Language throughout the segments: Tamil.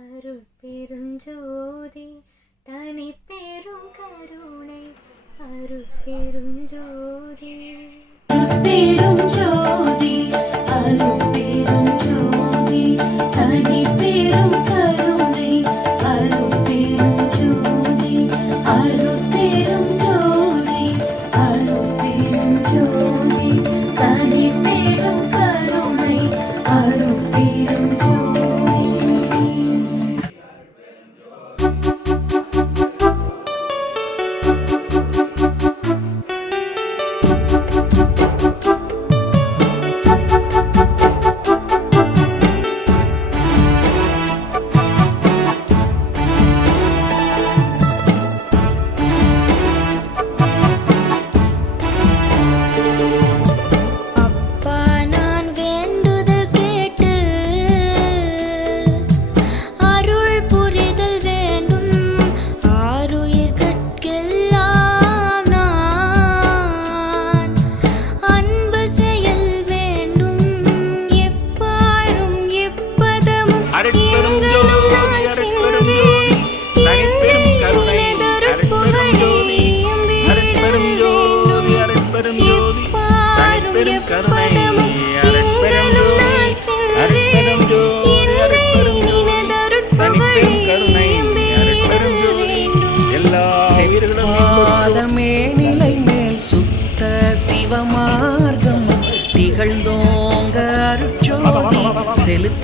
அருள் பெருஞ்சோதி தனி பெரும் கருணை. அருள் பெருஞ்சோதி.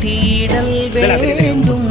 திருத்திடல் வேண்டும்.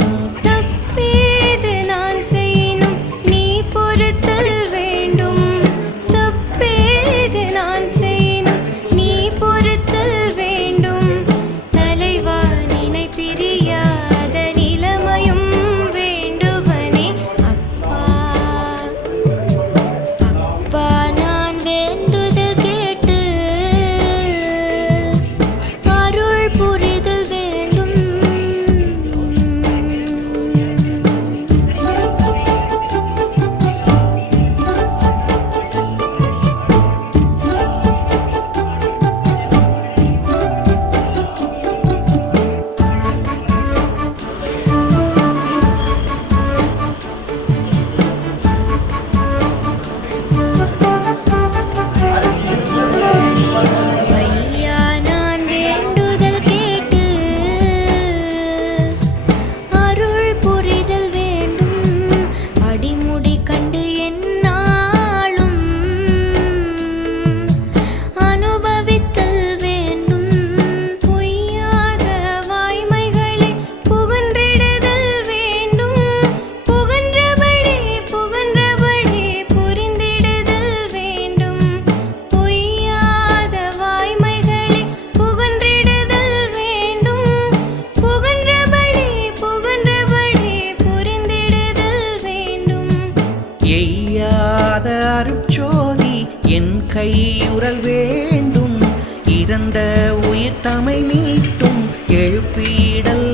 சிறந்த உயிர் தமிழ் நீட்டும் எழுப்பீடல்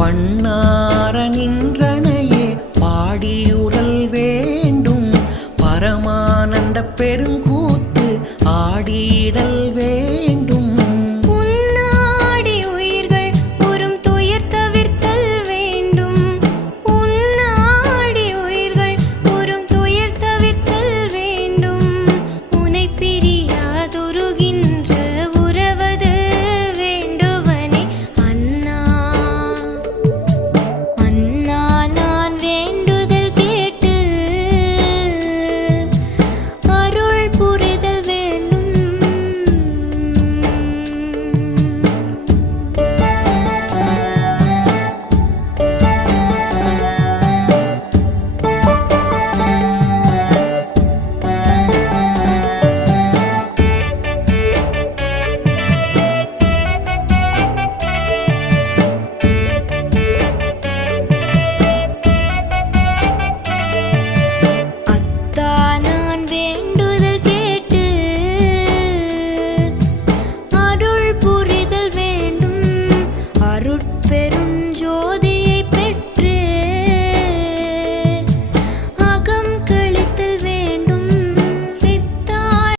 பண்ணா